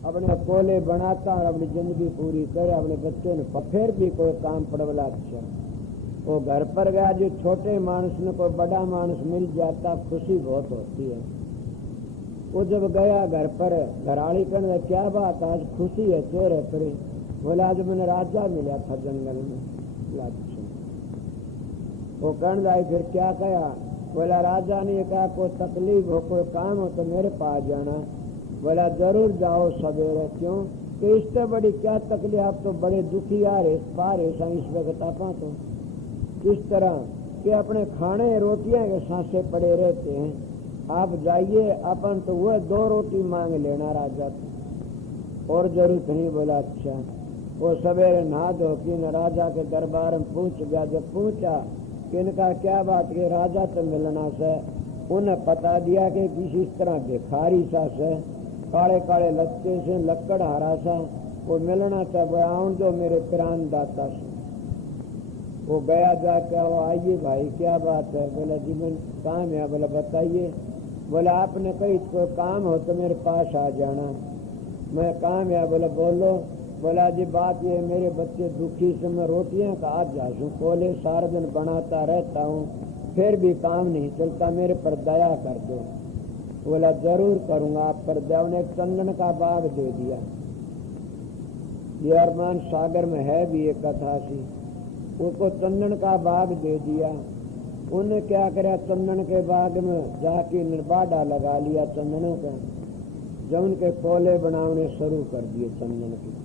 अपने कोले बनाता और अपनी जिंदगी पूरी करे, अपने बच्चों ने फिर भी कोई काम पड़वला अच्छा। वो घर पर गया, जो छोटे मानुष ने कोई बड़ा मानुष मिल जाता खुशी बहुत होती है। वो जब गया घर पर, घराड़ी कहने क्या बात आज खुशी है चेहरे पर? बोला आज मैंने राजा मिला था जंगल में। वो कहने लगी फिर क्या कहा? बोला राजा ने कहा कोई तकलीफ हो कोई काम हो तो मेरे पास जाना। बोला जरूर जाओ सवेरे। क्यों कि इससे बड़ी क्या तकलीफ, आप तो बड़े दुखी आ रहे पारे इस वक्त आपा तो किस तरह कि अपने खाने रोटियां के सांसे पड़े रहते हैं। आप जाइए, अपन तो वह 2 रोटी मांग लेना राजा को, और जरूरत नहीं। बोला अच्छा। वो सवेरे नहा धो के न राजा के दरबार में पहुंच गया। जब पहुंचा कि इनका क्या बात के राजा तो मिलना से, उन्हें पता दिया कि किसी तरह भिखारी सा से, काले काले लत्ते से, लक्कड़ हारा सा, वो मिलना था। आऊं जो मेरे प्राण दाता से। वो गया जाके आइए भाई क्या बात है? बोला जी मैं काम है। बोला बताइए। बोला आपने कही कोई काम हो तो मेरे पास आ जाना। मैं काम है। बोला बोलो। बोला जी बात ये मेरे बच्चे दुखी से, मैं रोटियां का आज जासूं कोले सारा दिन बनाता रहता हूँ, फिर भी काम नहीं चलता, मेरे पर दया कर दो। बोला जरूर करूंगा आप पर दया। उन्हें एक चंदन का बाग दे दिया। ये अरमान सागर में है भी एक कथा सी। उसको चंदन का बाग दे दिया। उन्हें क्या करा, चंदन के बाग में जाके निर्बाडा लगा लिया चंदनों का। जब उनके कोले बनाने शुरू कर दिए चंदन के,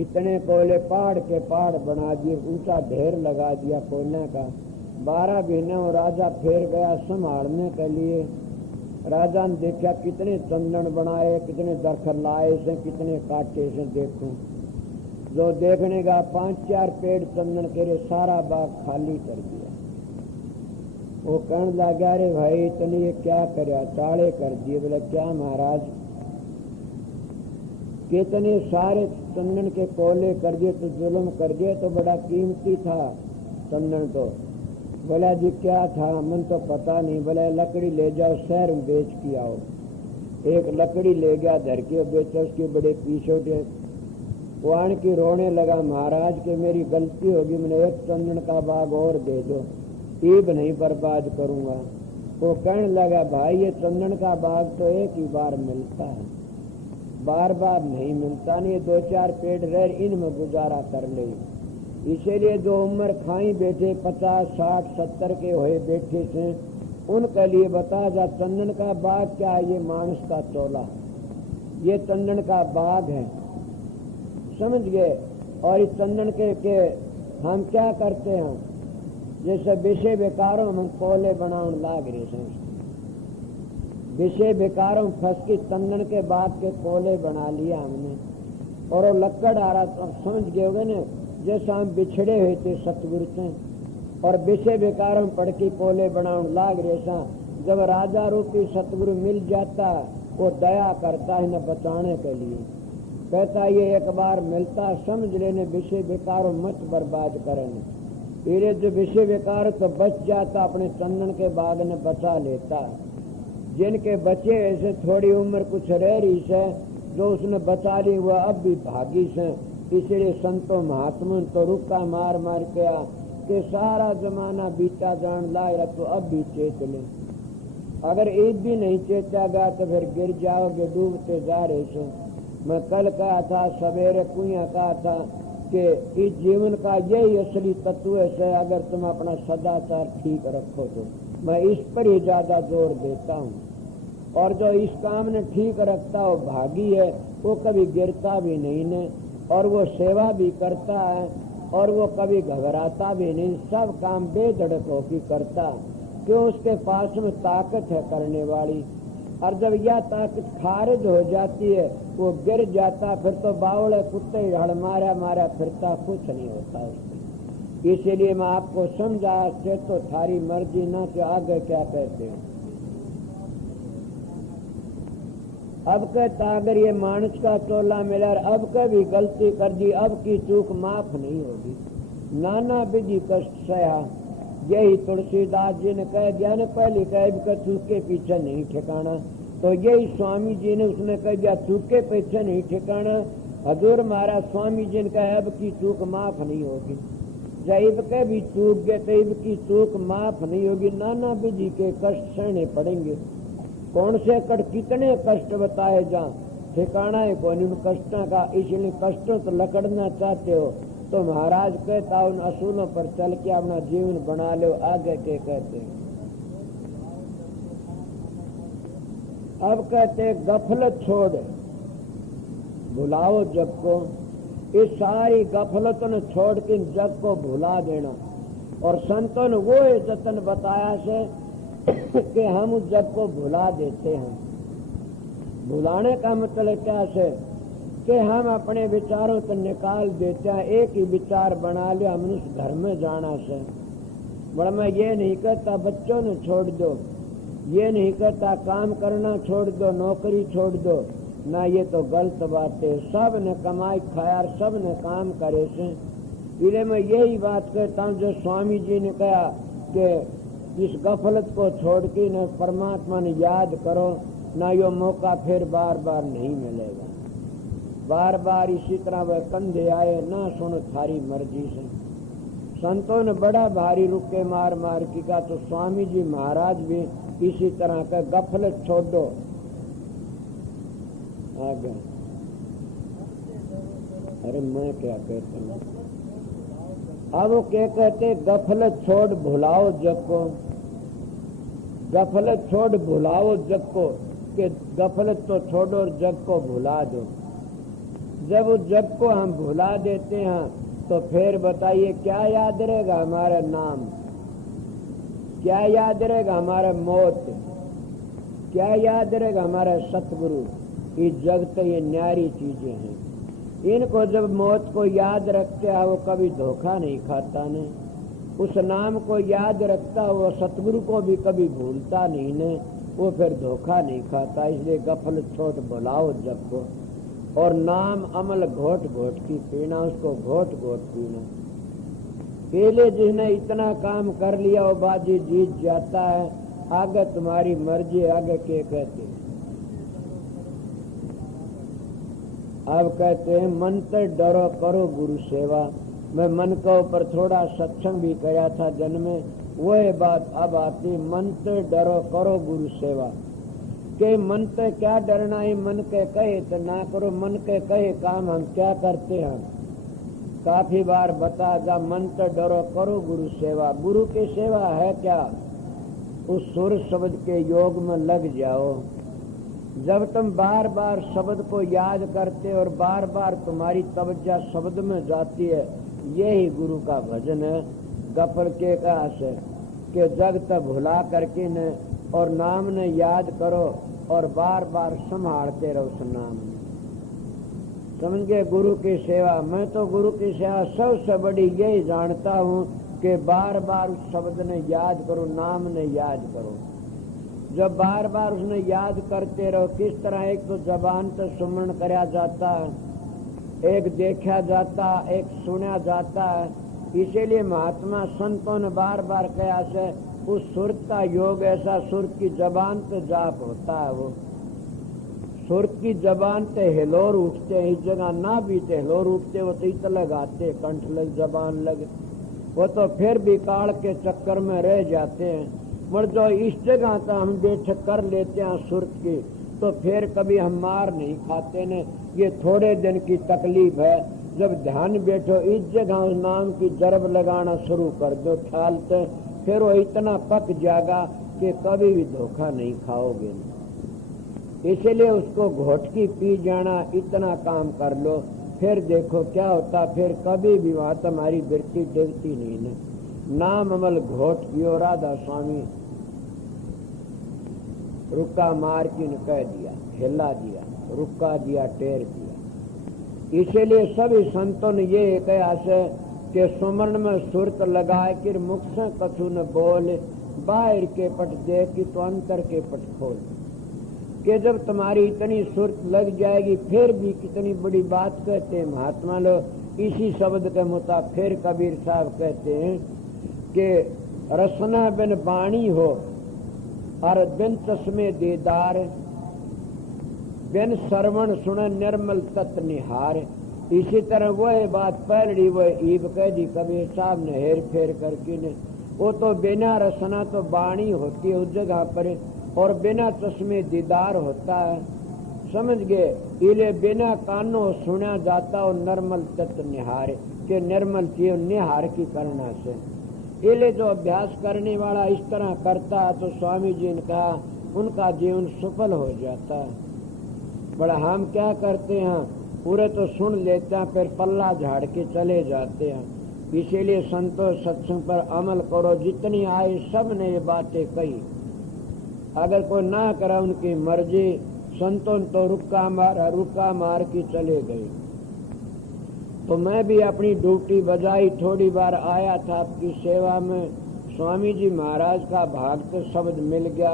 इतने कोयले पहाड़ के पहाड़ बना दिए, ऊंचा ढेर लगा दिया कोयले का। 12 महीने और राजा फिर गया संभालने के लिए। राजा ने देखा कितने चंदन बनाए, कितने दरखत लाए से, कितने काटे से। देखो जो देखने का 5-4 पेड़ चंदन के सारा बाग खाली कर दिया। वो कहने लगा अरे भाई इतने ये क्या करे? चाड़े कर दिए। बोले क्या महाराज? कितने सारे चंदन के कोले कर दिए तो जुल्म कर दिए, तो बड़ा कीमती था चंदन तो। बोला जी क्या था? मन तो पता नहीं। बोला लकड़ी ले जाओ शहर में बेच के आओ। एक लकड़ी ले गया धर के बेचा, उसके बड़े पीछे वो आन की रोने लगा महाराज के मेरी गलती होगी, मैंने एक चंदन का बाग और दे दो, ईब नहीं बर्बाद करूंगा। वो कहने लगा भाई ये चंदन का बाग तो एक ही बार मिलता है, बार बार नहीं मिलता। नहीं 2-4 पेड़ रह इनमें गुजारा कर ले। इसीलिए जो उम्र खाई बैठे 50, 60, 70 के हुए बैठे थे उनके लिए बता जा चंदन का बाग क्या है? ये मानुष का चोला, ये चंदन का बाग है, समझ गए। और इस चंदन के हम क्या करते हैं? जैसे विषय बेकारों हम कोले बनाने लाग रहे हैं, विषय बेकारों फंस के चंदन के बाग के कोले बना लिया हमने, और वो लक्कड़ आ रहा तो समझ गए होगे ना। जैसे हम बिछड़े हुए थे सतगुरु से और विषय बेकारों पढ़ के कोले बनाने लाग रहे सा। जब राजा रूपी सतगुरु मिल जाता वो दया करता है न बचाने के लिए, कहता ये एक बार मिलता समझ लेने, विषय बेकारों मत बर्बाद करें। तेरे जो विषय बेकार तो बच जाता, अपने चंदन के बाग ने बचा लेता। जिनके बचे ऐसे थोड़ी उम्र कुछ रह रही है, जो उसने बचा ली वह अब भी भागी से। इसलिए संतों महात्मा तो रुका मार मार गया कि सारा जमाना बीता जान लाए तो अब भी चेत ले। अगर एक भी नहीं चेता गया तो फिर गिर जाओगे, डूबते जा रहे सो। मैं कल कहा था सवेरे कुइया कहा था कि इस जीवन का यही असली तत्व है। अगर तुम अपना सदाचार ठीक रखो तो मैं इस पर ही ज्यादा जोर देता हूँ। और जो इस काम ने ठीक रखता हो भागी है, वो कभी गिरता भी नहीं ने, और वो सेवा भी करता है, और वो कभी घबराता भी नहीं। सब काम बेधड़क होकर करता, क्यों? उसके पास में ताकत है करने वाली। और जब यह ताकत खारिज हो जाती है वो गिर जाता, फिर तो बावड़े कुत्ते हड़ मारा मारा फिरता, कुछ नहीं होता उससे। इसीलिए मैं आपको समझा से तो थारी मर्जी ना कि आगे क्या कहते हैं। अब कहता अगर ये मानुष का चोला मिला, अब कभी गलती कर दी, अब की चूक माफ नहीं होगी। नाना विधि कष्ट सया, यही तुलसीदास जी ने कह दिया न पहली कह चूक के पीछे नहीं ठिकाना। तो यही स्वामी जी ने उसने कह दिया चूके पीछे नहीं ठिकाना। हजूर महाराज स्वामी जी ने कहा अब की चूक माफ नहीं होगी, जब के भी चूक गए तब की चूक माफ नहीं होगी, नाना विधि के कष्ट सहने पड़ेंगे। कौन से कष्ट, कितने कष्ट बताए जा, ठिकाना है कौन उन कष्टों का। इसलिए कष्टों तो लकड़ना चाहते हो तो महाराज कहता उन असूलों पर चल के अपना जीवन बना लो। आगे के कहते हैं, अब कहते गफलत छोड़ भुलाओ जग को। इस सारी गफलतों ने छोड़ के जग को भुला देना। और संतों ने वो जतन बताया से कि हम उस जग को भुला देते हैं। भुलाने का मतलब क्या से कि हम अपने विचारों को निकाल देते हैं। एक ही विचार बना लिया हमने उस घर में जाना से। बड़ा मैं ये नहीं कहता बच्चों ने छोड़ दो, ये नहीं कहता काम करना छोड़ दो, नौकरी छोड़ दो, ना, ये तो गलत बात है। सब ने कमाई खाया, सब ने काम करे से। इसलिए मैं यही बात कहता हूँ जो स्वामी जी ने कहा कि इस गफलत को छोड़ के न परमात्मा ने याद करो, ना यो मौका फिर बार बार नहीं मिलेगा। बार बार इसी तरह वह कंधे आए ना सुनो थारी मर्जी से। संतों ने बड़ा भारी रुके मार मार की कहा, तो स्वामी जी महाराज भी इसी तरह का गफलत छोड़ दो। आगे अरे मैं क्या कहता हूँ, अब वो क्या कहते गफलत छोड़ भुलाओ जग को। गफलत छोड़ भुलाओ जग को, कि गफलत तो छोड़ो और जग को भुला दो। जब उस जग को हम भुला देते हैं तो फिर बताइए क्या याद रहेगा हमारा नाम, क्या याद रहेगा हमारा मौत, क्या याद रहेगा हमारा सतगुरु। ये जग तो ये न्यारी चीजें हैं। इनको जब मौत को याद रखते हैं वो कभी धोखा नहीं खाता ने। उस नाम को याद रखता वो सतगुरु को भी कभी भूलता नहीं ने, वो फिर धोखा नहीं खाता। इसलिए गफलत छोड़ बुलाओ जग को। और नाम अमल घोट घोट की पीना, उसको घोट घोट पीना। पहले जिसने इतना काम कर लिया वो बाजी जीत जाता है। आगे तुम्हारी मर्जी, आगे के कहते हैं। अब कहते हैं मन से डरो करो गुरु सेवा। मैं मन के ऊपर थोड़ा सत्संग भी किया था जन्म में, वह बात अब आती। मन से डरो करो गुरु सेवा। के मन से क्या डरना है, मन के कहे तो ना करो। मन के कहे काम हम क्या करते हैं, काफी बार बता जा। मन से डरो करो गुरु सेवा। गुरु की सेवा है क्या, उस सुर शब्द के योग में लग जाओ। जब तुम बार बार शब्द को याद करते और बार बार तुम्हारी तवज्जो शब्द में जाती है, यही गुरु का भजन है। गफल के कहा से कि जग तक भुला करके न और नाम ने याद करो और बार बार संभालते रहो उस नाम में। समझे गुरु की सेवा। मैं तो गुरु की सेवा सबसे बड़ी यही जानता हूँ कि बार बार उस शब्द ने याद करो, नाम ने याद करो। जब बार बार उसने याद करते रहो, किस तरह एक तो जबान से सुमरण कराया जाता है, एक देखा जाता, एक सुना जाता है। इसीलिए महात्मा संतों ने बार बार कहा से उस सुरत का योग ऐसा, सुरत की जबान पे जाप होता है। वो सुरत की जबान पे हिलोर उठते हैं, इस जगह ना बीते हिलोर उठते, वो तो इत लगाते, कंठ लग जबान लगे, वो तो फिर भी काल के चक्कर में रह जाते हैं। मगर जो इस जगह का हम बैठक कर लेते हैं सुरत की, तो फिर कभी हम मार नहीं खाते ने। ये थोड़े दिन की तकलीफ है। जब ध्यान बैठो इस जगह उस नाम की जरब लगाना शुरू कर दो ख्याल से, फिर वो इतना पक जाएगा कि कभी भी धोखा नहीं खाओगे। इसीलिए उसको घोटकी पी जाना, इतना काम कर लो, फिर देखो क्या होता। फिर कभी भी वहां तुम्हारी वृत्ति डिगती नहीं ने। नाम अमल घोट पियो। राधा स्वामी रुक्का मार की ने कह दिया, हिला दिया, रुक्का दिया, टेर दिया। इसीलिए सभी संतों ने ये कहा से कि सुमरण में सुरत लगाए कि मुख से कछु न बोल, बाहर के पट देख कि तो अंतर के पट खोल। कि जब तुम्हारी इतनी सुरत लग जाएगी, फिर भी कितनी बड़ी बात कहते हैं महात्मा लोग। इसी शब्द के मुताबिक फिर कबीर साहब कहते हैं कि रसना बिन बाणी हो और बिन चश्मे दीदार, बिन श्रवण सुने निर्मल तत् निहार। इसी तरह वह बात पहली वह ईब कह दी कबीर साहब ने हेर फेर करके ने। वो तो बिना रसना तो बाणी होती है उस जगह पर, और बिना चश्मे दीदार होता है, समझ गए। इले बिना कानों सुना जाता और निर्मल तत्व निहार के निर्मल चीज निहार की करना से। इले जो अभ्यास करने वाला इस तरह करता है तो स्वामी जी ने कहा उनका जीवन सफल हो जाता है। बड़ा हम क्या करते हैं, पूरे तो सुन लेते हैं फिर पल्ला झाड़ के चले जाते हैं। इसीलिए संतों सत्संग पर अमल करो। जितनी आए सब ने ये बातें कही, अगर कोई ना करा उनकी मर्जी। संतों तो रुक्का मार के चले गए। तो मैं भी अपनी ड्यूटी बजाई, थोड़ी बार आया था आपकी सेवा में। स्वामी जी महाराज का भागवत शब्द मिल गया,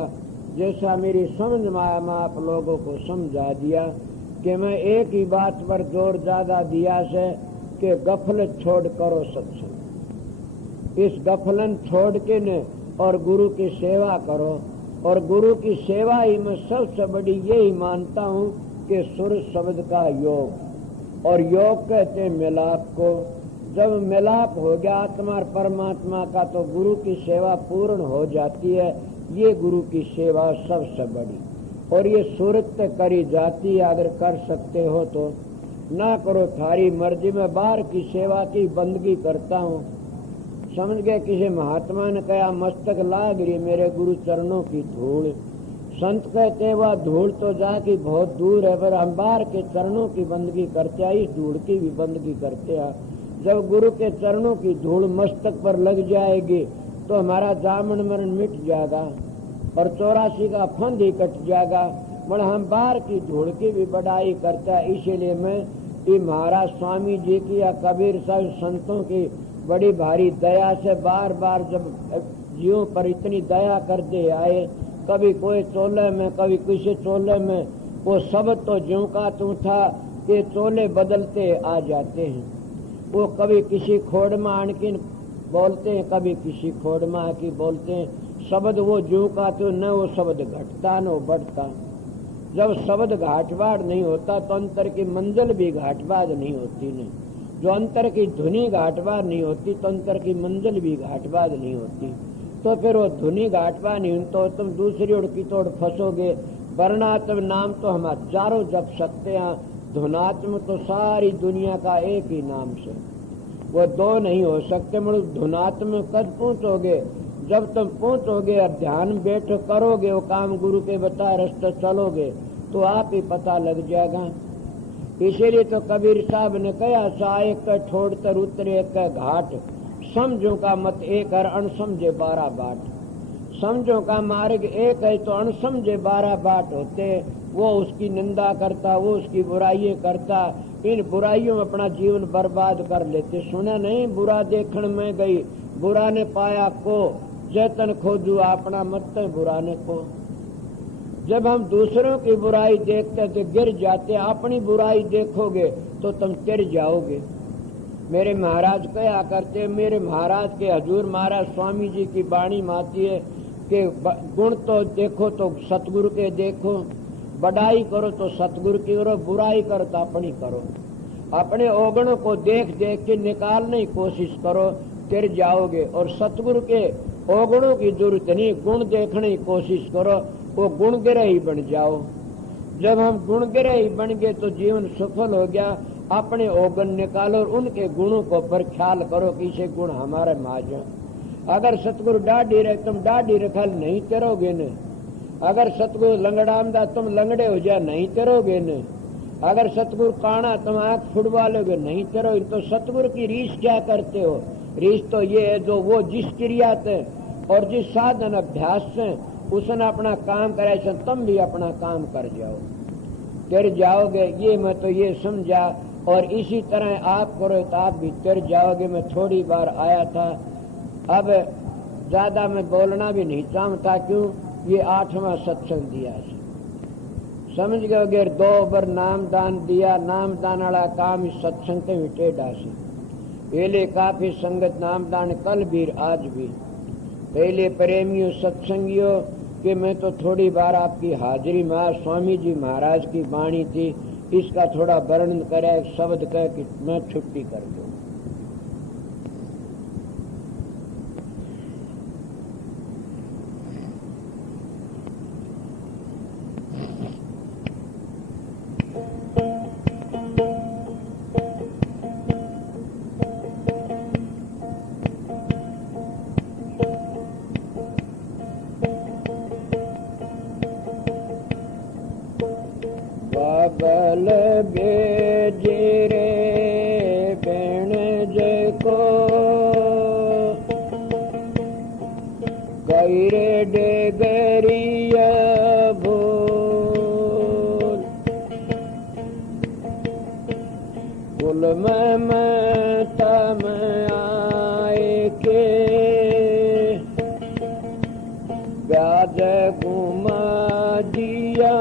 जैसा मेरी समझ में आया मैं आप लोगों को समझा दिया कि मैं एक ही बात पर जोर ज्यादा दिया से कि गफलत छोड़ करो सत्संग। इस गफलन छोड़ के न और गुरु की सेवा करो। और गुरु की सेवा ही मैं सबसे बड़ी यही मानता हूँ कि सुर शब्द का योग, और योग कहते हैं मिलाप को। जब मिलाप हो गया आत्मा और परमात्मा का तो गुरु की सेवा पूर्ण हो जाती है। ये गुरु की सेवा सबसे बड़ी, और ये सूरत करी जाती है। अगर कर सकते हो तो ना करो, थारी मर्जी में बाहर की सेवा की बंदगी करता हूँ, समझ गए। किसी महात्मा ने कहा मस्तक लाग रही मेरे गुरु चरणों की धूल। संत कहते हैं वह धूल तो जाके बहुत दूर है, पर हम बाहर के चरणों की बंदगी करते हैं, इस धूल की भी बंदगी करते हैं। जब गुरु के चरणों की धूल मस्तक पर लग जाएगी तो हमारा जामन मरण मिट जाएगा और 84 का फंद ही कट जाएगा। मगर हम बाहर की धूल की भी बढ़ाई करते हैं। इसीलिए मैं ये महाराज स्वामी जी की या कबीर साहब संतों की बड़ी भारी दया से बार बार जब जीवों पर इतनी दया करते आए, कभी कोई चोले में कभी किसी चोले में, वो सब तो ज्यों का त्यों था कि चोले बदलते आ जाते हैं। वो कभी किसी खोड़ में आणकिन बोलते हैं, कभी किसी खोड़ में आके बोलते हैं। शब्द वो ज्यों का त्यों न वो शब्द घटता न वो बढ़ता। जब शब्द घाटवाड़ नहीं होता तो अंतर की मंजिल भी घाटवाड़ नहीं होती। नहीं, जो अंतर की धुनी घाटवाड़ नहीं होती तो अंतर की मंजिल भी घाटवाड़ नहीं होती। तो फिर वो धुनी घाटवाड़ नहीं तो तुम दूसरी ओर की तोड़ फंसोगे। वर्णात्म नाम तो हम हजारों जप सकते हैं, धुनात्म तो सारी दुनिया का एक ही नाम से, वो दो नहीं हो सकते। मतलब धुनात्म कद पहुंचोगे, जब तुम पहुंचोगे और ध्यान बैठो करोगे, वो काम गुरु के बताए रास्ते चलोगे तो आप ही पता लग जाएगा। इसीलिए तो कबीर साहब ने कहा साए का छोड़ कर उतरे का घाट, समझो का मत एक और अणसमझे 12 बाट। समझो का मार्ग एक है तो अणसमझे 12 बाट होते। वो उसकी निंदा करता, वो उसकी बुराइयां करता, इन बुराइयों में अपना जीवन बर्बाद कर लेते। सुना नहीं बुरा देखण में गई, बुरा ने पाया को, जैतन खोजू अपना मत बुरा ने को। जब हम दूसरों की बुराई देखते तो गिर जाते, अपनी बुराई देखोगे तो तुम गिर जाओगे। मेरे महाराज कहा करते, मेरे महाराज के हजूर महाराज स्वामी जी की वाणी माती है कि गुण तो देखो तो सतगुरु के देखो, बढ़ाई करो तो सतगुरु की करो, बुराई करो तो अपनी करो। अपने औगणों को देख देख के निकालने की कोशिश करो, गिर जाओगे। और सतगुरु के औगणों की जरूरत नहीं, गुण देखने की कोशिश करो, वो गुण गिरही बन जाओ। जब हम गुण गिरही बन गए तो जीवन सफल हो गया। अपने औगण निकालो और उनके गुणों को पर ख्याल करो कि इसे गुण हमारे माजो। अगर सतगुरु डाढ़ी रहे तुम डाढ़ी रखल नहीं करोगे न, अगर सतगुरु लंगड़ामदा तुम लंगड़े हो जाए नहीं करोगे न, अगर सतगुरु काना तुम आंख फुड़वा लोगे नहीं करोगे। तो सतगुरु की रीस क्या करते हो? रीस तो ये है जो वो जिस क्रिया से और जिस साधन अभ्यास से उसने अपना काम करे से तुम भी अपना काम कर जाओ, तिर जाओगे। ये मैं तो ये समझा, और इसी तरह आप करो तो आप भी तिर जाओगे। मैं थोड़ी बार आया था, अब ज्यादा मैं बोलना भी नहीं चाहता, क्यों ये 8वां सत्संग दिया है, समझ गए। अगर 2 बार नाम दान दिया, नाम दान वाला काम इस सत्संग के भी टेढ़ा से। पहले काफी संगत नाम दान कल भी आज भी। पहले प्रेमियों सत्संगियों कि मैं तो थोड़ी बार आपकी हाजिरी में आज स्वामी जी महाराज की वाणी थी, इसका थोड़ा वर्णन करे, शब्द कह कि मैं छुट्टी कर दूं। बाबल बेजरे बेण को गैरे डेगरिया भूल कुल में तम आए के ब्याज घुमा दिया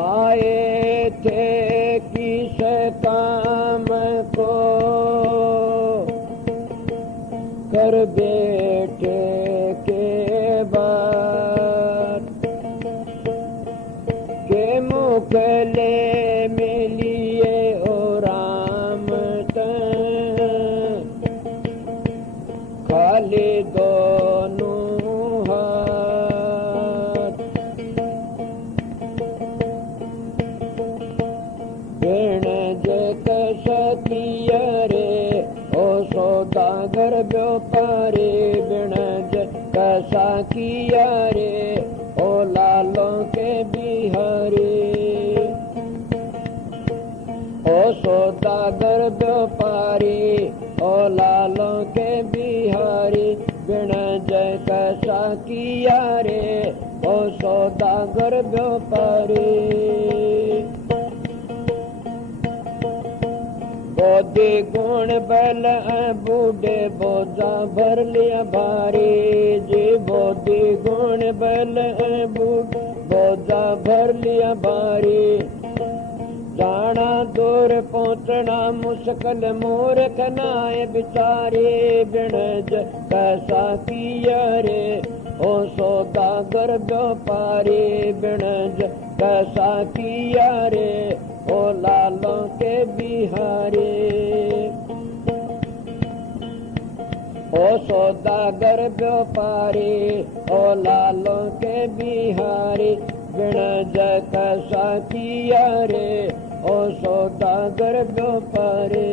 आए थे किस काम को कर बेटे के बाद के मुखले मिलिए ओ राम खाली दोनों रे ओ सौदागर व्यापारी बिणज कैसा किया रे ओ लालों के बिहारी ओ सौदागर व्यापारी ओ लालों के बिहारी बिणज कैसा किया रे ओ सौदागर व्यापारी बोधि गुण बल बूढ़े बोझा भर लिया भारी जी बोधि गुण बल बोझा भर लिया भारी जाना दूर पहुँचना मुश्किल मूर्ख नाय बिचारे बिणज कैसा किया रे ओ सौदागर व्यापारी बिणज कैसा किया रे ओ लालों के बिहारी ओ सौदागर व्यापारी ओ लालों के बिहारी बिणज कैसा किया रे ओ सौदागर व्यापारी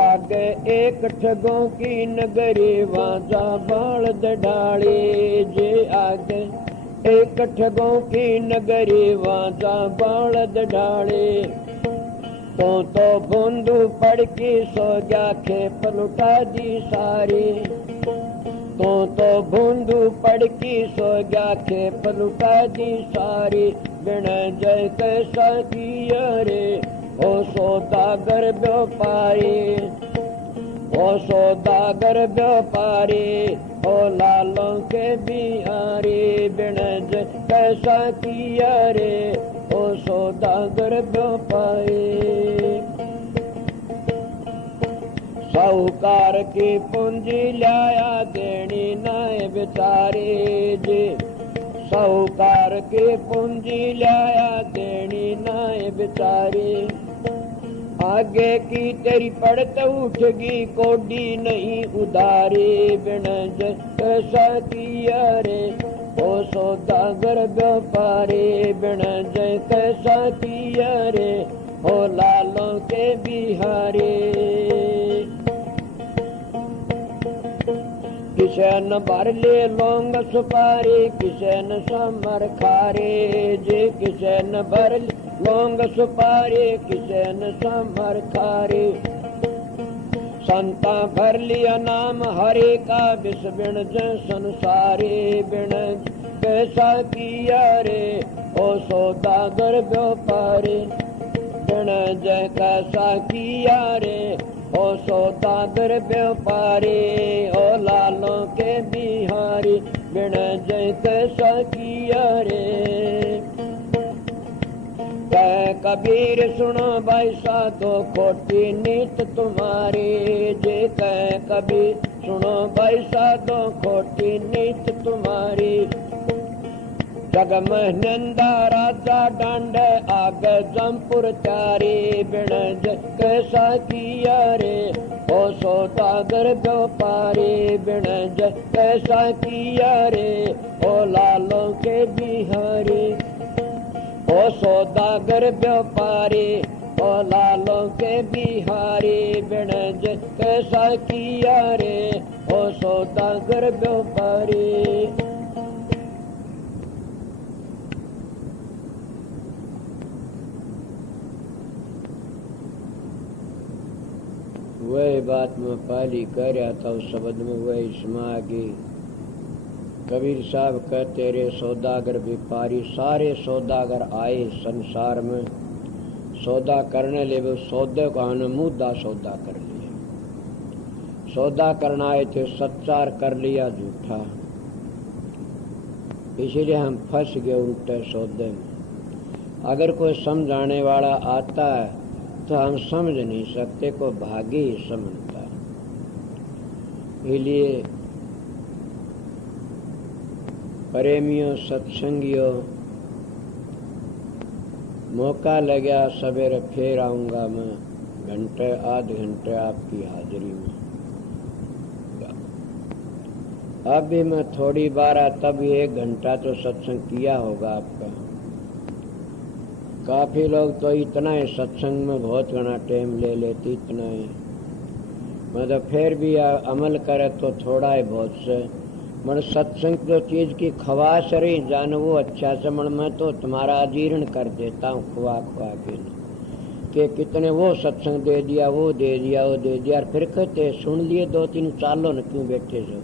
आगे एक ठगों की नगरी वाजा बालद ढाली जे आगे एक ठगों की नगरी वाजा बालद ढाली तो बूंदू पड़ की सो गया खेप लुटा दी सारी तो बूंदू पड़ की सो गया खेप लुटा दी सारी बिन जय कैसा किया रे ओ सौदागर व्यापारी ओ सौदागर व्यापारी ओ लालों के बिहारी बिन जय कैसा किया रे ओ सौदागर व्यापारी साहूकार की पूंजी लाया देनी नाय बेचारे जी साहूकार की पूंजी लाया देनी नाय बेचारे आगे की तेरी पड़त उठगी कोडी नहीं उधारी बिन कैसा किया रे ओ सौदागर व्यापारी बिन जय कैसा किया रे ओ लालों के बिहारी किशन भर ले लौंग सुपारी किशन समर खारे जे किशन भर लौंग सुपारी किशन समर खारे संता भर लिया नाम हरे का विष बिण संसारे बिण कैसा किया रे ओ सौदागर व्यापारी बिण जय कैसा किया रे ओ सौदागर व्यापारी ओ लालों के बिहारी बिन जय कैसा किया रे कह कबीर सुनो भाई साधो खोटी नीत तुम्हारी। जे कह कबीर सुनो भाई साधो खोटी नीत तुम्हारी। जग में नंदा राजा डांडे आगे जमपुर चारी। बिन कैसा किया रे ओ सौदागर व्यापारी। बिन कैसा किया रे ओ लालों के बिहारी। ओ सौदागर व्यापारी ओ लालों के बिहारी। बिन कैसा किया रे ओ सौदागर व्यापारी। वही बात मैं पहली कह रहा था उस शब्द में वही समा गई। कबीर साहब कहते रे सौदागर व्यापारी। सारे सौदागर आए संसार में सौदा करने ले। वो सौदे को हमने मुद्दा सौदा कर लिया। सौदा करना आए थे सच्चार कर लिया झूठा। इसीलिए हम फंस गए उल्टे सौदे में। अगर कोई समझाने वाला आता है तो हम समझ नहीं सकते, को भागी ही समझता। इसलिए प्रेमियों सत्संगियों मौका लगा सवेरे फिर आऊंगा मैं घंटे आध घंटे आपकी हाजिरी में। अब भी मैं थोड़ी बार तब 1 घंटा तो सत्संग किया होगा आपका। काफी लोग तो इतना ही सत्संग में बहुत घना टाइम ले लेती, इतना ही मतलब फिर भी अमल करे तो थोड़ा ही बहुत से। मन सत्संग जो चीज की खवास रही जान वो अच्छा से मन मैं तो तुम्हारा अजीर्ण कर देता हूँ खुआ खुआ के कितने वो सत्संग दे दिया वो दे दिया वो दे दिया। फिर कहते सुन लिए 2-3 सालों न क्यों बैठे जो।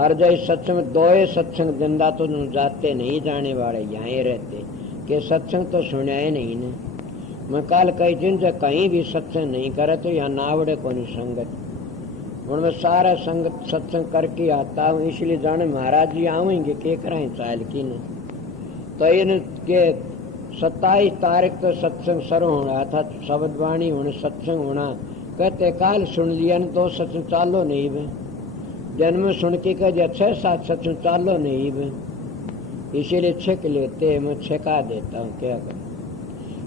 और जो सत्संग 2 सत्संग जिंदा तो जाते नहीं जाने वाले यहाँ ही रहते कि सत्संग तो सुना ही नहीं ने। मैं कल कई दिन से कहीं भी सत्संग नहीं करे तो यहाँ नावड़े को नहीं संगत। और मैं सारा संगत सत्संग करके आता हूँ। इसलिए जाने महाराज जी आवेंगे के कराएं चाल की ने। तो इन के 27 तारीख तो सत्संग शुरू होना था। शब्दवाणी होने सत्संग होना कहते काल सुन लिया न 2 सत्संग चालो नहीं वे। जन्म सुन के कह 6-7 सत्संग चालो नहीं वे। इसीलिए छेक लेते मैं छेका देता हूँ क्या करूँ।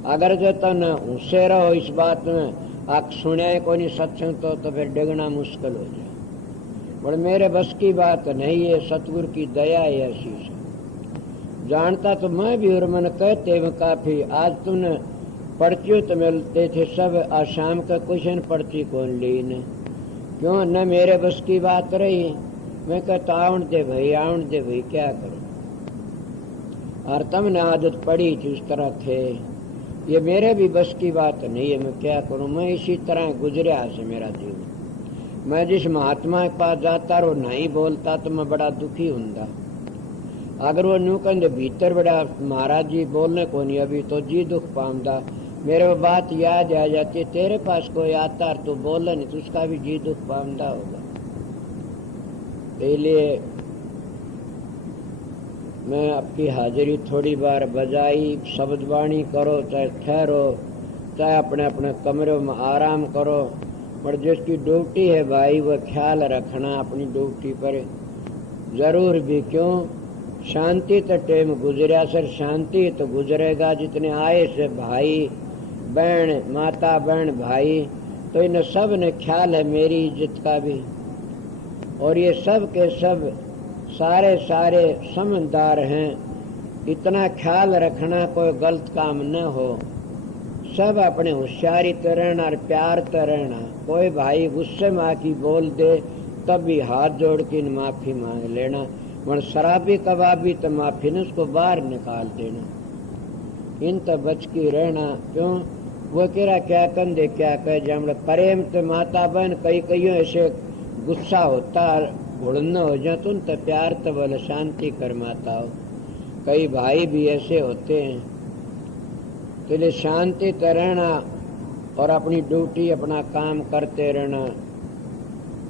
अगर जो तो न उससे रहो इस बात में आप सुने को नहीं सत्संग तो फिर डिगना मुश्किल हो जाए। और मेरे बस की बात नहीं है, सतगुरु की दया है ऐसी से। जानता तो मैं भी और मन कहते में काफी। आज तुमने पर्चियों तो मिलते थे सब, आज शाम का क्वेश्चन पर्ची कौन ली ने क्यों न मेरे बस की बात रही। मैं कहता आउन दे भाई क्या करूं। और तुमने आदत पड़ी थी उस तरह थे, ये मेरे भी बस की बात नहीं है। मैं क्या करूं, मैं इसी तरह गुजरा से मेरा जीवन। मैं जिस महात्मा के पास जाता और नहीं बोलता तो मैं बड़ा दुखी हुंदा। अगर वो न्यू कहते भीतर बड़ा महाराज जी बोलने को नहीं अभी तो जी दुख पाऊंगा। मेरे वो बात याद आ जाती है तेरे पास कोई आता और तू बोले नहीं तो उसका भी जी दुख पाऊंगा होगा। इसलिए मैं आपकी हाजिरी थोड़ी बार बजाई। शब्दवाणी करो चाहे ठहरो चाहे अपने अपने कमरे में आराम करो। पर जिसकी ड्यूटी है भाई वह ख्याल रखना अपनी ड्यूटी पर जरूर भी। क्यों शांति तो टाइम गुजरिया सर, शांति तो गुजरेगा। जितने आए से भाई बहन माता बहन भाई तो इन सब ने ख्याल है मेरी इज्जत का भी। और ये सब के सब सारे समझदार हैं। इतना ख्याल रखना कोई गलत काम न हो। सब अपने होशियारी तो रहना और प्यार तो रहना। कोई भाई गुस्से में आकी बोल दे तब भी हाथ जोड़ के माफी मांग लेना। वरना शराबी कबाबी तो माफी न उसको बाहर निकाल देना। इन तो बच के रहना। क्यों वो कह क्या कंधे क्या कह जमड़ प्रेम तो माता बहन कई ऐसे गुस्सा होता घुड़न हो जाए तो उनका प्यार तो बोले शांति कर माता हो। कई भाई भी ऐसे होते हैं। तो लिए शांति तो रहना और अपनी ड्यूटी अपना काम करते रहना।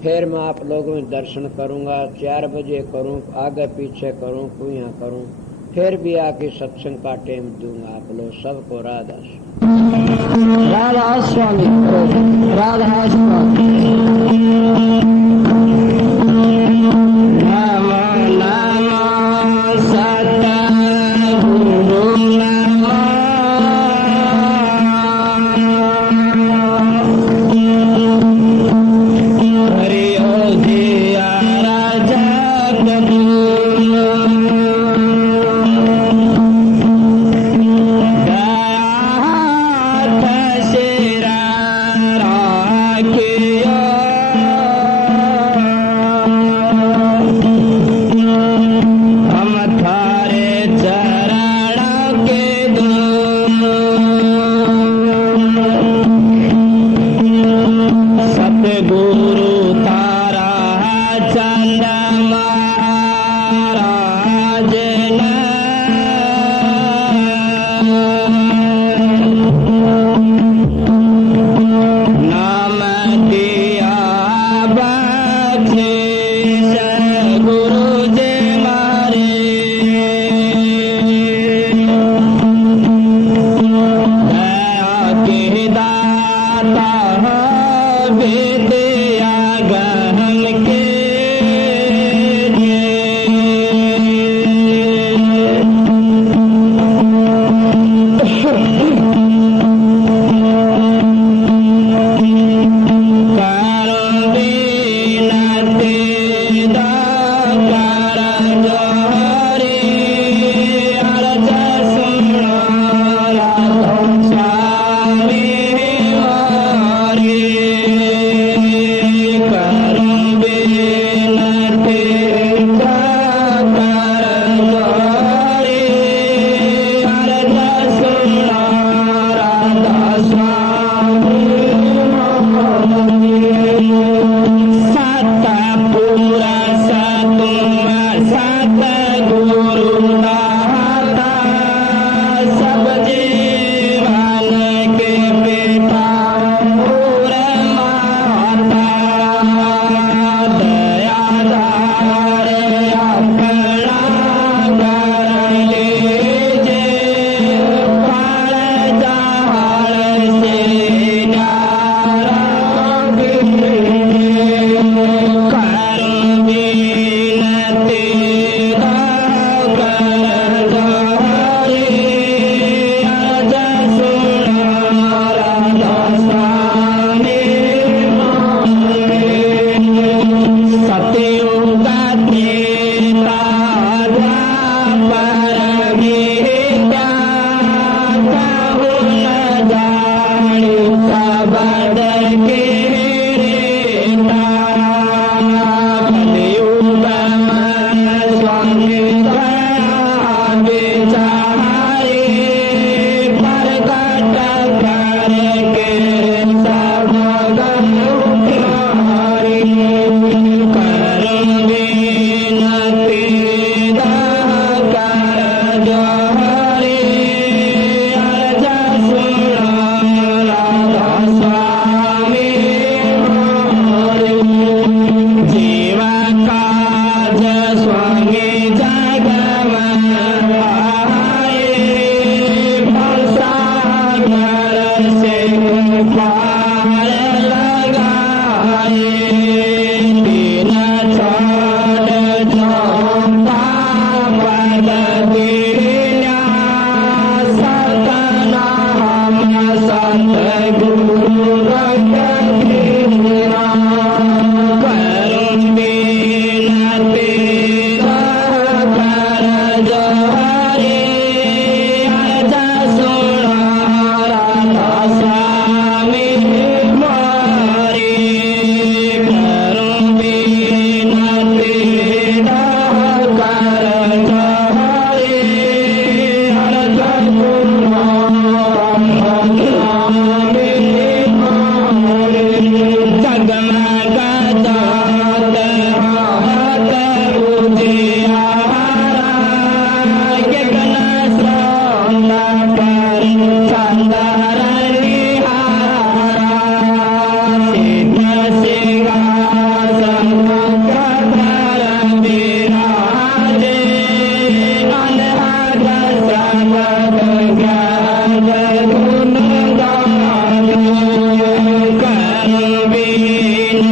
फिर मैं आप लोगों में दर्शन करूंगा 4 बजे करूं, आगे पीछे करूं, कोई यहाँ करूं। फिर भी आके सत्संग का टेम दूंगा। आप लोग सबको राधा राधा स्वामी, राधा स्वामी।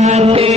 ते